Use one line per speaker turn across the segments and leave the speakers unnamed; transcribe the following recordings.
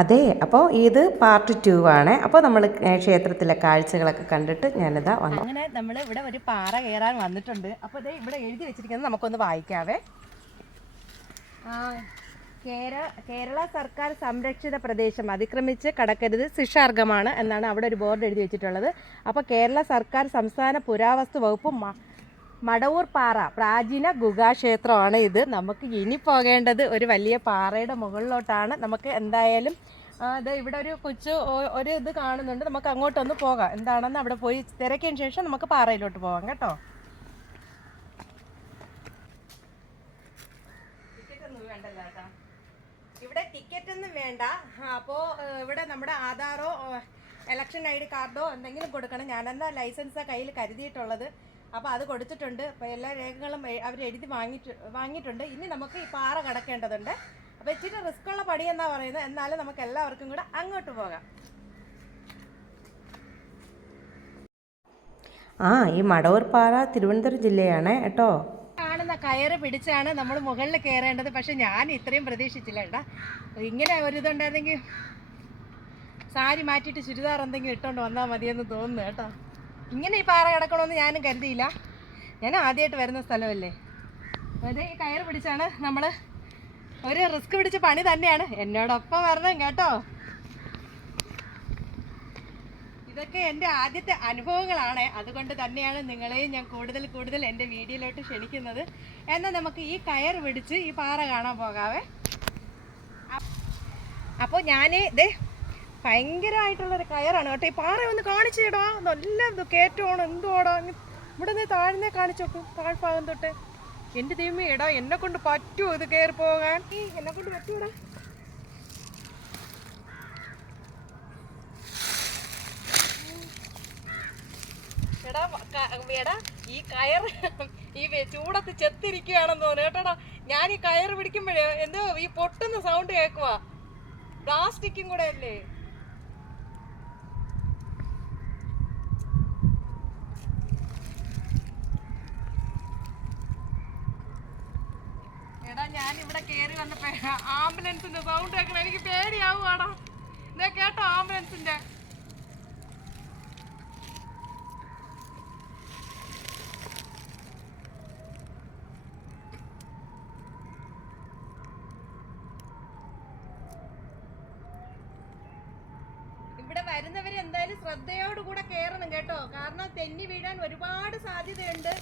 അതെ അപ്പോൾ ഇത് പാർട്ട് ടു ആണ്. അപ്പോൾ നമ്മൾ ക്ഷേത്രത്തിലെ കാഴ്ചകളൊക്കെ കണ്ടിട്ട് ഞാനിതാ വന്നു.
അങ്ങനെ നമ്മൾ ഇവിടെ ഒരു പാറ കയറാൻ വന്നിട്ടുണ്ട്. അപ്പോൾ ഇത് ഇവിടെ എഴുതി വെച്ചിരിക്കുന്നത് നമുക്കൊന്ന് വായിക്കാവേ. കേര കേരള സർക്കാർ സംരക്ഷിത പ്രദേശം. അതിക്രമിച്ച് കടക്കരുത് ശിക്ഷാർഹമാണ് എന്നാണ് അവിടെ ഒരു ബോർഡ് എഴുതി വെച്ചിട്ടുള്ളത്. അപ്പോൾ കേരള സർക്കാർ സംസ്ഥാന പുരാവസ്തു വകുപ്പ് മടവൂർ പാറ. പ്രാചീന ഗുഹാക്ഷേത്രമാണ് ഇത്. നമുക്ക് ഇനി പോകേണ്ടത് ഒരു വലിയ പാറയുടെ മുകളിലോട്ടാണ്. നമുക്ക് എന്തായാലും അത് ഇവിടെ ഒരു കൊച്ചു ഒരു ഇത് കാണുന്നുണ്ട്. നമുക്ക് അങ്ങോട്ടൊന്ന് പോകാം. എന്താണെന്ന് അവിടെ പോയി തിരക്കിയതിന് ശേഷം നമുക്ക് പാറയിലോട്ട് പോകാം കേട്ടോ. ഇവിടെ ടിക്കറ്റ് ഒന്നും വേണ്ട അപ്പോ ഇവിടെ നമ്മുടെ ആധാറോ ഇലക്ഷൻ ഐ ഡി കാർഡോ എന്തെങ്കിലും കൊടുക്കണം. ഞാനെന്താ ലൈസൻസ് കയ്യിൽ കരുതിയിട്ടുള്ളത്. അപ്പോൾ അത് കൊടുത്തിട്ടുണ്ട്. അപ്പോൾ എല്ലാ രേഖകളും അവർ എഴുതി വാങ്ങിയിട്ട് വാങ്ങിയിട്ടുണ്ട്. ഇനി നമുക്ക് ഈ പാറ കടക്കേണ്ടതുണ്ട്. അപ്പോൾ ഇച്ചിരി റിസ്ക് ഉള്ള പണി എന്നാ പറയുന്നത്. എന്നാലും നമുക്ക് എല്ലാവർക്കും കൂടെ അങ്ങോട്ട് പോകാം.
ആ ഈ മടവൂർ പാറ തിരുവനന്തപുരം ജില്ലയാണ് കേട്ടോ.
കാണുന്ന കയറ് പിടിച്ചാണ് നമ്മൾ മുകളിൽ കയറേണ്ടത്. പക്ഷെ ഞാൻ ഇത്രയും പ്രതീക്ഷിച്ചില്ല കേട്ടാ. ഇങ്ങനെ ഒരു ഇതുണ്ടായിരുന്നെങ്കിൽ സാരി മാറ്റിയിട്ട് ചുരിദാർ എന്തെങ്കിലും ഇട്ടുകൊണ്ട് വന്നാൽ മതിയെന്ന് തോന്നുന്നു കേട്ടോ. ഇങ്ങനെ ഈ പാറ കിടക്കണമെന്ന് ഞാനും കരുതിയില്ല. ഞാൻ ആദ്യമായിട്ട് വരുന്ന സ്ഥലമല്ലേ? അതെ ഈ കയറ് പിടിച്ചാണ് നമ്മൾ ഒരു റിസ്ക് പിടിച്ച പണി തന്നെയാണ്. എന്നോടൊപ്പം വരണം കേട്ടോ. ഇതൊക്കെ എന്റെ ആദ്യത്തെ അനുഭവങ്ങളാണ്. അതുകൊണ്ട് തന്നെയാണ് നിങ്ങളെയും ഞാൻ കൂടുതൽ കൂടുതൽ എന്റെ വീഡിയോയിലോട്ട് ക്ഷണിക്കുന്നത്. എന്നാൽ നമുക്ക് ഈ കയർ പിടിച്ച് ഈ പാറ കാണാൻ പോകാവേ. അപ്പോൾ ഞാൻ ഇതേ ഭയങ്കരമായിട്ടുള്ളൊരു കയറാണ് കേട്ടോ. ഈ പാറ ഒന്ന് കാണിച്ചു തടാ നല്ല കയറ്റമാണ് എന്തുവാടാ ഇവിടെ നിന്ന് താഴ്ന്നേ കാണിച്ചോക്കൂ. താഴ്ഭാഗം തൊട്ട്. എന്റെ ദൈവമേ എടാ എന്നെ കൊണ്ട് പറ്റുമോ ഇത് കയറി പോകാൻ. എന്നെ കൊണ്ട് പറ്റൂടാ. എടാ ഈ കയർ ഈ ചൂടത്ത് ചെത്തിരിക്കുകയാണെന്ന് തോന്നുന്നു. കേട്ടോടാ ഞാൻ ഈ കയർ പിടിക്കുമ്പോഴേ എന്തോ ഈ പൊട്ടുന്ന സൗണ്ട് കേൾക്കുവാ. പ്ലാസ്റ്റിക്കും കൂടെ അല്ലേ? എടാ ഞാൻ ഇവിടെ കേറി വന്നപ്പോ ആംബുലൻസിന്റെ സൗണ്ട് കേൾക്കണം. എനിക്ക് പേടിയാവുവാടാ ഇതാ കേട്ടോ ആംബുലൻസിന്റെ. ഇവിടെ വരുന്നവര് എന്തായാലും ശ്രദ്ധയോടുകൂടെ കയറണം കേട്ടോ. കാരണം തെന്നി വീഴാൻ ഒരുപാട് സാധ്യതയുണ്ട്.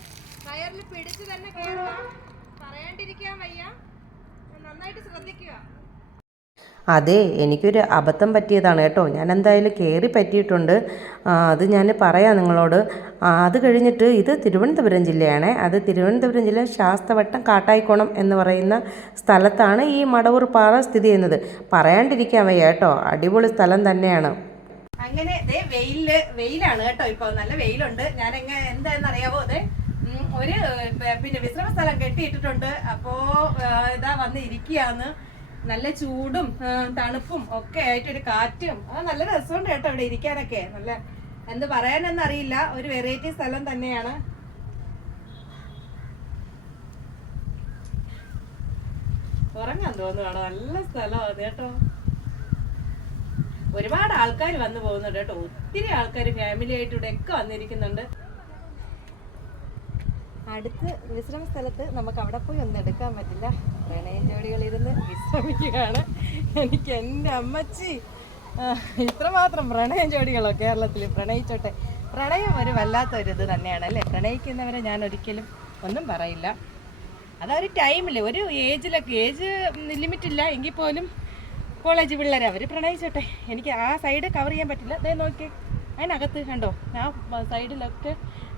കയറിൽ പിടിച്ച് തന്നെ കയറുക പറയാണ്ടിരിക്കാൻ വയ്യ. നന്നായിട്ട് ശ്രദ്ധിക്കുക.
അതെ എനിക്കൊരു അബദ്ധം പറ്റിയതാണ് കേട്ടോ. ഞാൻ എന്തായാലും കയറി പറ്റിയിട്ടുണ്ട് അത് ഞാൻ പറയാം നിങ്ങളോട്. അത് കഴിഞ്ഞിട്ട് ഇത് തിരുവനന്തപുരം ജില്ലയാണ്. അത് തിരുവനന്തപുരം ജില്ല ശാസ്തവട്ടം കാട്ടായിക്കോണം എന്ന് പറയുന്ന സ്ഥലത്താണ് ഈ മടവൂർ പാറ സ്ഥിതി ചെയ്യുന്നത്. പറയാണ്ടിരിക്കാൻ വയ്യ കേട്ടോ. അടിപൊളി സ്ഥലം തന്നെയാണ്.
അങ്ങനെ വെയിൽ വെയിലാണ് കേട്ടോ ഇപ്പൊ. നല്ല വെയിലുണ്ട്. ഞാൻ എങ്ങനെ എന്താന്ന് അറിയാവോ അതെ? ഒരു പിന്നെ വിശ്രമ സ്ഥലം കെട്ടിയിട്ടിട്ടുണ്ട്. അപ്പോ ഇതാ വന്ന് ഇരിക്കുകയാണ് നല്ല ചൂടും തണുപ്പും ഒക്കെ ആയിട്ട് ഒരു കാറ്റും. ആ നല്ല രസമുണ്ട് കേട്ടോ ഇവിടെ ഇരിക്കാനൊക്കെ. നല്ല എന്ത് പറയാനൊന്നും അറിയില്ല. ഒരു വെറൈറ്റി സ്ഥലം തന്നെയാണ്. ഉറങ്ങാൻ തോന്നുകയാണ് നല്ല സ്ഥലമാണ് കേട്ടോ. ഒരുപാട് ആൾക്കാർ വന്നു പോകുന്നുണ്ട് കേട്ടോ. ഒത്തിരി ആൾക്കാർ ഫാമിലി ആയിട്ട് ഇവിടെ ഒക്കെ വന്നിരിക്കുന്നുണ്ട്. അടുത്ത് വിശ്രമ സ്ഥലത്ത് നമുക്ക് അവിടെ പോയി ഒന്നും എടുക്കാൻ പറ്റില്ല. പ്രണയം ജോഡികളിരുന്ന് വിശ്രമിക്കുകയാണ്. എനിക്ക് എന്റെ അമ്മച്ചി. ഇത്രമാത്രം പ്രണയം ജോഡികളോ കേരളത്തിൽ പ്രണയിച്ചോട്ടെ. പ്രണയം ഒരു വല്ലാത്ത ഒരു ഇത് തന്നെയാണ് അല്ലേ? പ്രണയിക്കുന്നവരെ ഞാൻ ഒരിക്കലും ഒന്നും പറയില്ല. അതൊരു ടൈമിൽ ഒരു ഏജിലൊക്കെ ഏജ് ലിമിറ്റില്ല എങ്കിൽ പോലും കോളേജ് പിള്ളേരെ അവർ പ്രണയിച്ചോട്ടെ. എനിക്ക് ആ സൈഡ് കവർ ചെയ്യാൻ പറ്റില്ല. അതേ നോക്കി അതിനകത്ത് കണ്ടോ? ആ സൈഡിലൊക്കെ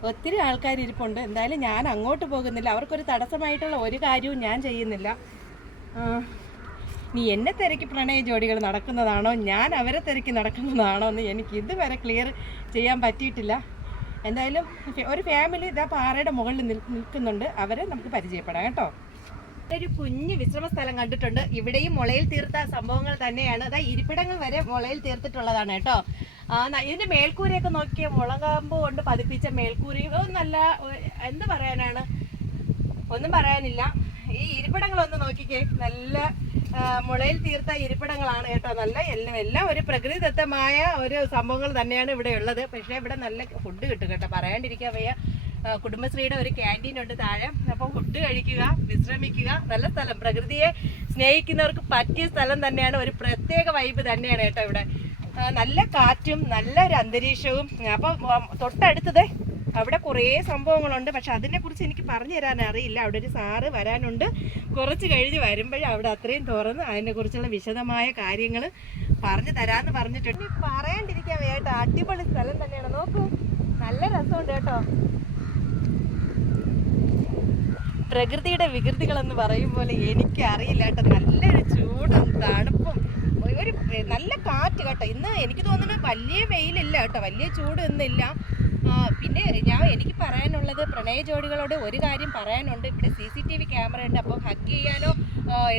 ഒത്തിരി ആൾക്കാർ ഇരിപ്പുണ്ട്. എന്തായാലും ഞാൻ അങ്ങോട്ട് പോകുന്നില്ല. അവർക്കൊരു തടസ്സമായിട്ടുള്ള ഒരു കാര്യവും ഞാൻ ചെയ്യുന്നില്ല. നീ എന്നെ തിരക്കി പ്രണയ ജോഡികൾ നടക്കുന്നതാണോ? ഞാൻ അവരെ തിരക്കി നടക്കുന്നതാണോ എന്ന് എനിക്ക് ഇതുവരെ ക്ലിയർ ചെയ്യാൻ പറ്റിയിട്ടില്ല. എന്തായാലും ഒരു ഫാമിലി ഇതാ പാറയുടെ മുകളിൽ നിൽ- നിൽക്കുന്നുണ്ട്. അവരെ നമുക്ക് പരിചയപ്പെടാം കേട്ടോ. ഒരു കുഞ്ഞു വിശ്രമ സ്ഥലം കണ്ടിട്ടുണ്ട്. ഇവിടെയും മുളയിൽ തീർത്ത സംഭവങ്ങൾ തന്നെയാണ്. അതാ ഇരിപ്പിടങ്ങൾ വരെ മുളയിൽ തീർത്തിട്ടുള്ളതാണ് കേട്ടോ. ഇതിന്റെ മേൽക്കൂരയൊക്കെ നോക്കിയ മുളകാമ്പ് കൊണ്ട് പതിപ്പിച്ച മേൽക്കൂരി. നല്ല എന്ത് പറയാനാണ്? ഒന്നും പറയാനില്ല. ഈ ഇരിപ്പിടങ്ങളൊന്ന് നോക്കിക്കേ. നല്ല മുളയിൽ തീർത്ത ഇരിപ്പിടങ്ങളാണ് കേട്ടോ. നല്ല എല്ലാം എല്ലാം ഒരു പ്രകൃതിദത്തമായ ഒരു സംഭവങ്ങൾ തന്നെയാണ് ഇവിടെ ഉള്ളത്. പക്ഷേ ഇവിടെ നല്ല ഫുഡ് കിട്ടും കേട്ടോ. പറയാണ്ടിരിക്കാൻ വയ്യ. കുടുംബശ്രീയുടെ ഒരു ക്യാന്റീൻ ഉണ്ട് താഴെ. അപ്പോൾ ഫുഡ് കഴിക്കുക വിശ്രമിക്കുക നല്ല സ്ഥലം. പ്രകൃതിയെ സ്നേഹിക്കുന്നവർക്ക് പറ്റിയ സ്ഥലം തന്നെയാണ് ഒരു പ്രത്യേക വൈബ് തന്നെയാണ് കേട്ടോ ഇവിടെ. നല്ല കാറ്റും നല്ലൊരു അന്തരീക്ഷവും. അപ്പം തൊട്ടടുത്തത് അവിടെ കുറേ സംഭവങ്ങളുണ്ട്. പക്ഷെ അതിനെക്കുറിച്ച് എനിക്ക് പറഞ്ഞു തരാൻ അറിയില്ല. അവിടെ ഒരു സാറ് വരാനുണ്ട്. കുറച്ച് കഴിഞ്ഞ് വരുമ്പോഴേ അവിടെ അത്രയും തുറന്ന് അതിനെക്കുറിച്ചുള്ള വിശദമായ കാര്യങ്ങൾ പറഞ്ഞു തരാമെന്ന് പറഞ്ഞിട്ടുണ്ട്. പറയാണ്ടിരിക്കാൻ വേണ്ട അടിപൊളി സ്ഥലം തന്നെയാണ്. നോക്കൂ നല്ല രസമുണ്ട് കേട്ടോ. പ്രകൃതിയുടെ വികൃതികൾ എന്ന് പറയും പോലെ എനിക്ക് അറിയില്ല കേട്ടോ. നല്ലൊരു ചൂടും തണുപ്പും. ഒരു നല്ല കാറ്റ് കേട്ടോ. ഇന്ന് എനിക്ക് തോന്നുന്നു വലിയ വെയിലില്ല കേട്ടോ. വലിയ ചൂട് ഇന്നില്ല. പിന്നെ ഞാൻ എനിക്ക് പറയാനുള്ളത് പ്രണയ ജോഡികളോട് ഒരു കാര്യം പറയാനുണ്ട്. ഇവിടെ C C T V camera ഉണ്ട്. അപ്പോൾ ഹഗ് ചെയ്യാനോ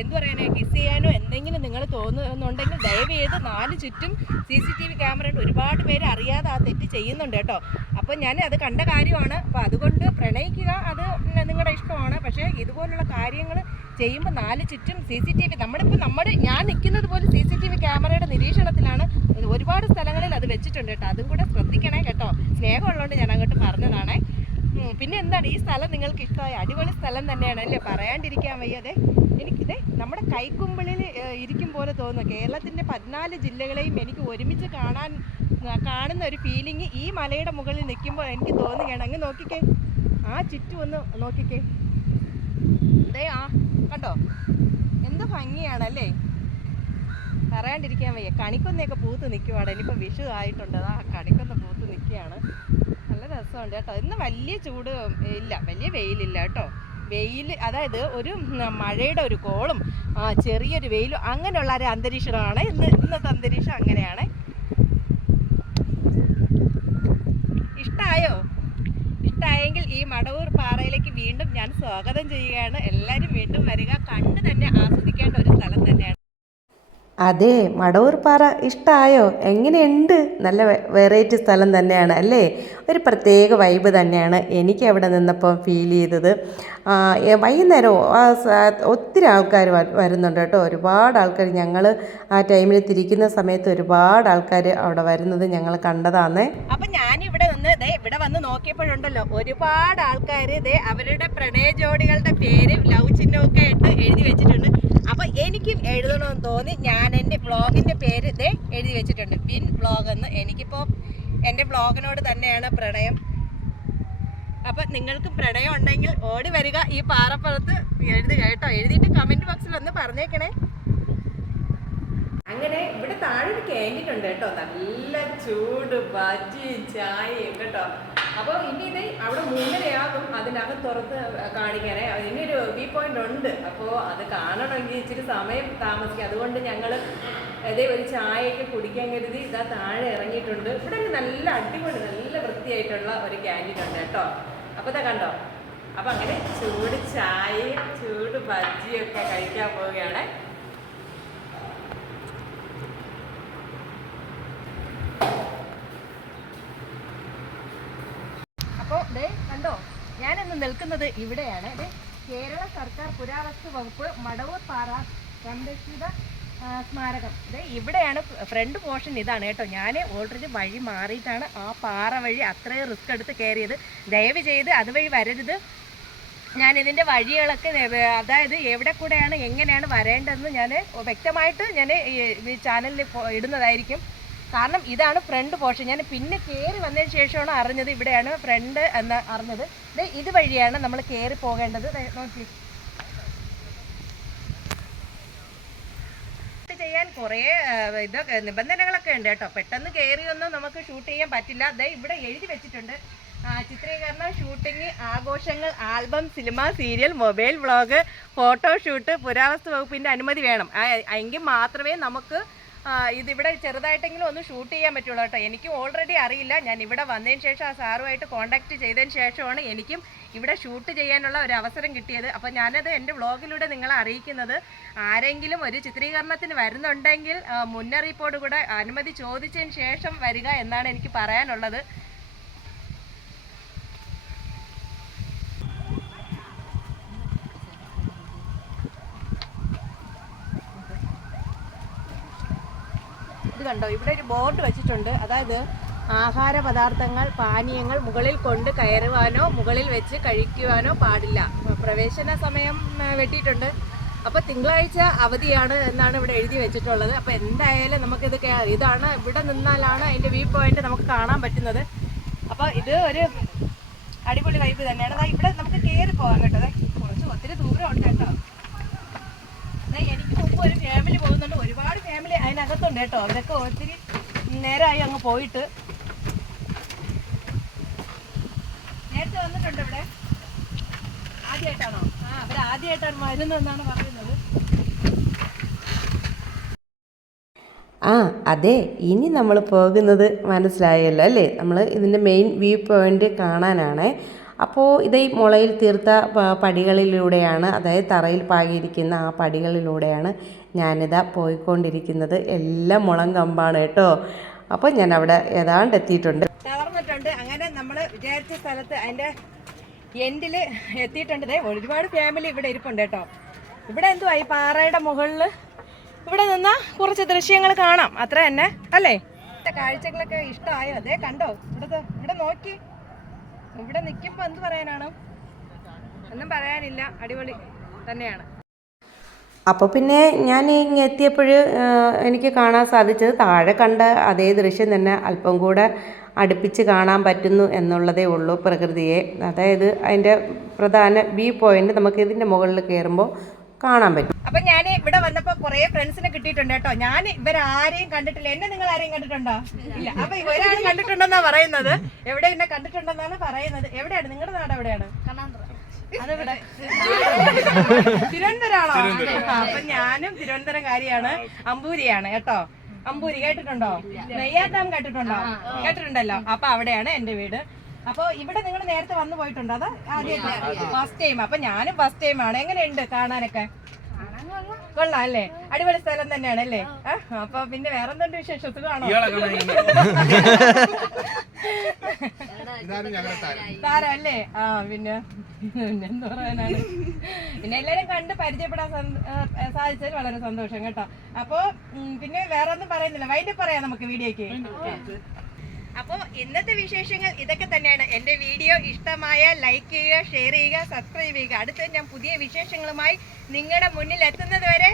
എന്ത് പറയാനോ കിസ് ചെയ്യാനോ എന്തെങ്കിലും നിങ്ങൾ തോന്നുന്നുണ്ടെങ്കിൽ ദയവ് ചെയ്ത് നാല് ചുറ്റും C C T V camera ഉണ്ട്. ഒരുപാട് പേര് അറിയാതെ ആ തെറ്റ് ചെയ്യുന്നുണ്ട് കേട്ടോ. അപ്പോൾ ഞാൻ അത് കണ്ട കാര്യമാണ്. അപ്പോൾ അതുകൊണ്ട് പ്രണയിക്കുക അത് നിങ്ങളുടെ ഇഷ്ടമാണ്. പക്ഷേ ഇതുപോലുള്ള കാര്യങ്ങൾ ചെയ്യുമ്പോൾ നാല് ചുറ്റും സി സി ടി വി നമ്മളിപ്പോൾ നമ്മുടെ ഞാൻ നിൽക്കുന്നത് പോലും സി സി ടി വി ക്യാമറയുടെ നിരീക്ഷണത്തിലാണ്. ഒരുപാട് സ്ഥലങ്ങളിൽ അത് വെച്ചിട്ടുണ്ട് കേട്ടോ. അതും കൂടെ ശ്രദ്ധിക്കണേ കേട്ടോ. സ്നേഹമുള്ളതുകൊണ്ട് ഞാൻ അങ്ങോട്ട് പറഞ്ഞതാണേ. പിന്നെ എന്താണ്? ഈ സ്ഥലം നിങ്ങൾക്ക് ഇഷ്ടമായ അടിപൊളി സ്ഥലം തന്നെയാണ് അല്ലേ? പറയാണ്ടിരിക്കാൻ വയ്യതെ. എനിക്കിത് നമ്മുടെ കൈക്കുമ്പിളിൽ ഇരിക്കും പോലെ തോന്നുന്നു. കേരളത്തിന്റെ പതിനാല് ജില്ലകളെയും എനിക്ക് ഒരുമിച്ച് കാണാൻ കാണുന്ന ഒരു ഫീലിംഗ് ഈ മലയുടെ മുകളിൽ നിൽക്കുമ്പോൾ എനിക്ക് തോന്നുകയാണ്. അങ്ങ് നോക്കിക്കേ. ആ ചുറ്റും ഒന്ന് നോക്കിക്കേ. ദേ ആ കണ്ടോ? എന്ത് ഭംഗിയാണല്ലേ? പറയാണ്ടിരിക്കാൻ വയ്യ. കണിക്കൊന്നയൊക്കെ പൂത്ത് നിൽക്കുവാണ് ഇനിയിപ്പോൾ വിഷു ആയിട്ടുണ്ട് ആ കണിക്കൊന്ന പൂത്ത് നിൽക്കുകയാണ് നല്ല രസമുണ്ട് കേട്ടോ. ഇന്ന് വലിയ ചൂട് ഇല്ല. വലിയ വെയിലില്ല കേട്ടോ. വെയിൽ അതായത് ഒരു മഴയുടെ ഒരു കോളും ആ, ചെറിയൊരു വെയിലും അങ്ങനെയുള്ള ഒരു അന്തരീക്ഷമാണ്. ഇന്ന് ഇന്നത്തെ അന്തരീക്ഷം അങ്ങനെയാണ്. ഇഷ്ടമായോ ഇഷ്ടമായെങ്കിൽ ഈ മടവൂർ പാറയിലേക്ക് വീണ്ടും ഞാൻ സ്വാഗതം ചെയ്യുകയാണ്. എല്ലാവരും വീണ്ടും വരിക. കണ്ട് തന്നെ ആസ്വദിക്കേണ്ട ഒരു സ്ഥലം തന്നെയാണ്.
അതെ മടവൂർ പാറ ഇഷ്ടമായോ എങ്ങനെയുണ്ട്? നല്ല വെറൈറ്റി സ്ഥലം തന്നെയാണ് അല്ലേ? ഒരു പ്രത്യേക വൈബ് തന്നെയാണ് എനിക്ക് അവിടെ നിന്നപ്പോൾ ഫീൽ ചെയ്തത്. വൈകുന്നേരം ഒത്തിരി ആൾക്കാർ വരുന്നുണ്ട് കേട്ടോ. ഒരുപാട് ആൾക്കാർ ഞങ്ങൾ ആ ടൈമിൽ തിരിക്കുന്ന സമയത്ത് ഒരുപാട് ആൾക്കാർ അവിടെ വരുന്നത് ഞങ്ങൾ കണ്ടതാന്ന്.
അപ്പം ഞാനിവിടെ നിന്ന് ദേ ഇവിടെ വന്ന് നോക്കിയപ്പോഴുണ്ടല്ലോ ഒരുപാട് ആൾക്കാർ ദേ അവരുടെ പ്രണയ ജോഡികളുടെ പേരും ലവ് ചിഹ്നമൊക്കെ അപ്പൊ എനിക്കും എഴുതണമെന്ന് തോന്നി. ഞാൻ എന്റെ ബ്ലോഗിന്റെ പേര് ഇതേ എഴുതി വെച്ചിട്ടുണ്ട്. വിൻ ബ്ലോഗ് എന്ന്. എനിക്കിപ്പോൾ എന്റെ ബ്ലോഗിനോട് തന്നെയാണ് പ്രണയം. അപ്പം നിങ്ങൾക്ക് പ്രണയം ഉണ്ടെങ്കിൽ ഓടി വരിക ഈ പാറപ്പുറത്ത്. എഴുതുക കേട്ടോ. എഴുതിയിട്ട് കമന്റ് ബോക്സിൽ ഒന്ന് പറഞ്ഞേക്കണേ. അങ്ങനെ ഇവിടെ താഴെ ഒരു ക്യാന്റീൻ ഉണ്ട് കേട്ടോ. നല്ല ചൂട് ബജി ചായയും കേട്ടോ. അപ്പോൾ ഇനി ഇത് അവിടെ മൂന്നരയാകും അതിനകത്ത് തുറത്ത് കാണിക്കാനേ. ഇനി ഒരു വ്യൂ പോയിന്റ് ഉണ്ട്. അപ്പോൾ അത് കാണണമെങ്കിൽ ഇച്ചിരി സമയം താമസിക്കും. അതുകൊണ്ട് ഞങ്ങൾ അതേ ഒരു ചായയൊക്കെ കുടിക്കാൻ കരുതി ഇതാ താഴെ ഇറങ്ങിയിട്ടുണ്ട്. ഇവിടെ നല്ല അടിപൊളി നല്ല വൃത്തിയായിട്ടുള്ള ഒരു ക്യാന്റീൻ ഉണ്ട് കേട്ടോ. അപ്പോൾ ഇതാ കണ്ടോ? അപ്പോൾ അങ്ങനെ ചൂട് ചായയും ചൂട് ബജിയും ഒക്കെ കഴിക്കാൻ പോവുകയാണേ അപ്പോൾ ദേ കണ്ടോ ഞാനിന്ന് നിൽക്കുന്നത് ഇവിടെയാണ്. കേരള സർക്കാർ പുരാവസ്തു വകുപ്പ് മടവൂർ പാറ സംരക്ഷിത സ്മാരകം. അതെ ഇവിടെയാണ് ഫ്രണ്ട് പോർഷൻ ഇതാണ് കേട്ടോ. ഞാൻ ഓൾറെഡി വഴി മാറിയിട്ടാണ് ആ പാറ വഴി അത്രയും റിസ്ക് എടുത്ത് കയറിയത്. ദയവ് ചെയ്ത് അതുവഴി വരരുത്. ഞാൻ ഇതിന്റെ വഴികളൊക്കെ അതായത് എവിടെ കൂടെയാണ് എങ്ങനെയാണ് വരേണ്ടതെന്ന് ഞാൻ വ്യക്തമായിട്ട് ഞാൻ ഈ ചാനലിൽ ഇടുന്നതായിരിക്കും. കാരണം ഇതാണ് ഫ്രണ്ട് പോർഷൻ ഞാൻ പിന്നെ കയറി വന്നതിന് ശേഷമാണ് അറിഞ്ഞത് ഇവിടെയാണ് ഫ്രണ്ട് എന്ന് അറിഞ്ഞത്. ഇത് വഴിയാണ് നമ്മൾ കയറി പോകേണ്ടത്. നോക്കി. ചെയ്യാൻ കുറേ ഇത് നിബന്ധനകളൊക്കെ ഉണ്ട് കേട്ടോ. പെട്ടെന്ന് കയറിയൊന്നും നമുക്ക് ഷൂട്ട് ചെയ്യാൻ പറ്റില്ല. ദേ ഇവിടെ എഴുതി വെച്ചിട്ടുണ്ട്. ചിത്രീകരണം ഷൂട്ടിംഗ് ആഘോഷങ്ങൾ album cinema serial mobile vlog photoshoot പുരാവസ്തു വകുപ്പിന്റെ അനുമതി വേണം. എങ്കിൽ മാത്രമേ നമുക്ക് ഇതിവിടെ ചെറുതായിട്ടെങ്കിലും ഒന്ന് ഷൂട്ട് ചെയ്യാൻ പറ്റുള്ളൂ കേട്ടോ. എനിക്കും ഓൾറെഡി അറിയില്ല. ഞാൻ ഇവിടെ വന്നതിന് ശേഷം ആ സാറുമായിട്ട് കോൺടാക്ട് ചെയ്തതിന് ശേഷമാണ് എനിക്കും ഇവിടെ ഷൂട്ട് ചെയ്യാനുള്ള ഒരു അവസരം കിട്ടിയത്. അപ്പോൾ ഞാനത് എന്റെ വ്ളോഗിലൂടെ നിങ്ങളെ അറിയിക്കുന്നത്. ആരെങ്കിലും ഒരു ചിത്രീകരണത്തിന് വരുന്നുണ്ടെങ്കിൽ മുന്നറിയിപ്പോടുകൂടെ മുന്നറിയിപ്പോട് കൂടെ അനുമതി ചോദിച്ചതിന് ശേഷം വരിക എന്നാണ് എനിക്ക് പറയാനുള്ളത്. കണ്ടോ? ഇവിടെ ഒരു ബോർഡ് വെച്ചിട്ടുണ്ട്. അതായത് ആഹാര പദാർത്ഥങ്ങൾ പാനീയങ്ങൾ മുകളിൽ കൊണ്ട് കയറുവാനോ മുകളിൽ വെച്ച് കഴിക്കുവാനോ പാടില്ല. പ്രവേശന സമയം വെട്ടിയിട്ടുണ്ട്. അപ്പോൾ തിങ്കളാഴ്ച അവധിയാണ് എന്നാണ് ഇവിടെ എഴുതി വെച്ചിട്ടുള്ളത്. അപ്പോൾ എന്തായാലും നമുക്കിത് ഇതാണ് ഇവിടെ നിന്നാലാണ് അതിന്റെ വ്യൂ പോയിന്റ് നമുക്ക് കാണാൻ പറ്റുന്നത്. അപ്പോൾ ഇത് ഒരു അടിപൊളി വൈബ് തന്നെയാണ്. ഇവിടെ നമുക്ക് കയറി പോകാം കേട്ടോ. കുറച്ച് ഒത്തിരി ദൂരം ഉണ്ട് കേട്ടോ. ഒരു ഫാമിലി പോകുന്നുണ്ട്. ഒരുപാട് ഫാമിലി അതിനകത്തുണ്ട് കേട്ടോ. അവരൊക്കെ ഒത്തിരി നേരമായി അങ്ങ് പോയിട്ട്. നേരത്തെ വന്നിട്ടുണ്ട് ഇവിടെ? ആദ്യമായിട്ടാണോ ആ അവർ ആദ്യമായിട്ടാണ് വരുന്നതെന്നാണ് പറയുന്നത്.
ആ അതെ. ഇനി നമ്മൾ പോകുന്നത് മനസ്സിലായല്ലോ അല്ലേ? നമ്മൾ ഇതിന്റെ മെയിൻ വ്യൂ പോയിന്റ് കാണാനാണ്. അപ്പോൾ ഇത് ഈ മുളയിൽ തീർത്ത പടികളിലൂടെയാണ് അതായത് തറയിൽ പാകിയിരിക്കുന്ന ആ പടികളിലൂടെയാണ് ഞാനിതാ പോയിക്കൊണ്ടിരിക്കുന്നത്. എല്ലാം മുളം കമ്പാണ് കേട്ടോ. അപ്പോൾ ഞാൻ അവിടെ ഏതാണ്ട് എത്തിയിട്ടുണ്ട്.
തളർന്നിട്ടുണ്ട് അങ്ങനെ നമ്മൾ വിചാരിച്ച സ്ഥലത്ത് അതിന്റെ എൻഡിൽ എത്തിയിട്ടുണ്ട്. ഒരുപാട് ഫാമിലി ഇവിടെ ഇരിപ്പുണ്ട് കേട്ടോ. ഇവിടെ എന്തുവാ ഈ പാറയുടെ മുകളിൽ ഇവിടെ നിന്ന് കുറച്ച് ദൃശ്യങ്ങൾ കാണാം. അത്ര തന്നെ അല്ലേ? കാഴ്ചകളൊക്കെ ഇഷ്ടമായോ? അതെ കണ്ടോ? ഇവിടുത്തെ ഇവിടെ നോക്കി. ഇവിടെ നിൽക്കുമ്പോൾ എന്ത് പറയാനാണ്? ഒന്നും പറയാനില്ല. അടിപൊളി തന്നെയാണ്.
അപ്പോൾ പിന്നെ ഞാൻ ഇങ്ങ് എത്തിയപ്പോൾ എനിക്ക് കാണാൻ സാധിച്ചത് താഴെ കണ്ട അതേ ദൃശ്യം തന്നെ അല്പം കൂടെ അടുപ്പിച്ച് കാണാൻ പറ്റുന്നു എന്നുള്ളതേ ഉള്ളൂ പ്രകൃതിയെ. അതായത് അതിന്റെ പ്രധാന വ്യൂ പോയിന്റ് നമുക്ക് ഇതിന്റെ മുകളിൽ കയറുമ്പോൾ കാണാൻ പറ്റും.
അപ്പൊ ഞാൻ ഇവിടെ വന്നപ്പോ കുറെ ഫ്രണ്ട്സിനെ കിട്ടിയിട്ടുണ്ട് കേട്ടോ. ഞാൻ ഇവരാരെയും കണ്ടിട്ടില്ല. എന്നെ നിങ്ങൾ ആരെയും കണ്ടിട്ടുണ്ടോ? ഇല്ല. അപ്പൊ ഇവരാരും കണ്ടിട്ടുണ്ടെന്നാ പറയുന്നത്. എവിടെ എന്നെ കണ്ടിട്ടുണ്ടെന്നാണ് പറയുന്നത്. എവിടെയാണ്? നിങ്ങളുടെ നാട് എവിടെയാണ്? അതെവിടെ തിരുവനന്തപുരമാണോ? അപ്പൊ ഞാനും തിരുവനന്തപുരം കാര്യാണ് അമ്പൂരിയാണ് കേട്ടോ. അമ്പൂരി കേട്ടിട്ടുണ്ടോ? നെയ്യാത്താം കേട്ടിട്ടുണ്ടോ? കേട്ടിട്ടുണ്ടല്ലോ. അപ്പൊ അവിടെയാണ് എന്റെ വീട്. അപ്പൊ ഇവിടെ നിങ്ങൾ നേരത്തെ വന്നു പോയിട്ടുണ്ട്. അതോ ആദ്യമായിട്ട് ഫസ്റ്റ് ടൈം അപ്പൊ ഞാനും ഫസ്റ്റ് ടൈം ആണ്. എങ്ങനെയുണ്ട് കാണാനൊക്കെ? കൊള്ളാം അല്ലേ? അടിപൊളി സ്ഥലം തന്നെയാണ് അല്ലേ? അപ്പൊ പിന്നെ വേറെ എന്തുണ്ട് വിശേഷം? സുഖമാണോ? താരം. അല്ലേ ആ പിന്നെ പിന്നെ എന്താ പറയാനാണ്? പിന്നെ എല്ലാരും കണ്ട് പരിചയപ്പെടാൻ സാധിച്ചതിൽ വളരെ സന്തോഷം കേട്ടോ. അപ്പൊ പിന്നെ വേറെ ഒന്നും പറയുന്നില്ല. വൈകിട്ട് പറയാം നമുക്ക് വീഡിയോക്ക് അപ്പോൾ ഇന്നത്തെ വിശേഷങ്ങൾ ഇതൊക്കെ തന്നെയാണ്. എന്റെ വീഡിയോ ഇഷ്ടമായ ലൈക്ക് ചെയ്യുക ഷെയർ ചെയ്യുക സബ്സ്ക്രൈബ് ചെയ്യുക. അടുത്ത ഞാൻ പുതിയ വിശേഷങ്ങളുമായി നിങ്ങളുടെ മുന്നിൽ എത്തുന്നത് വരെ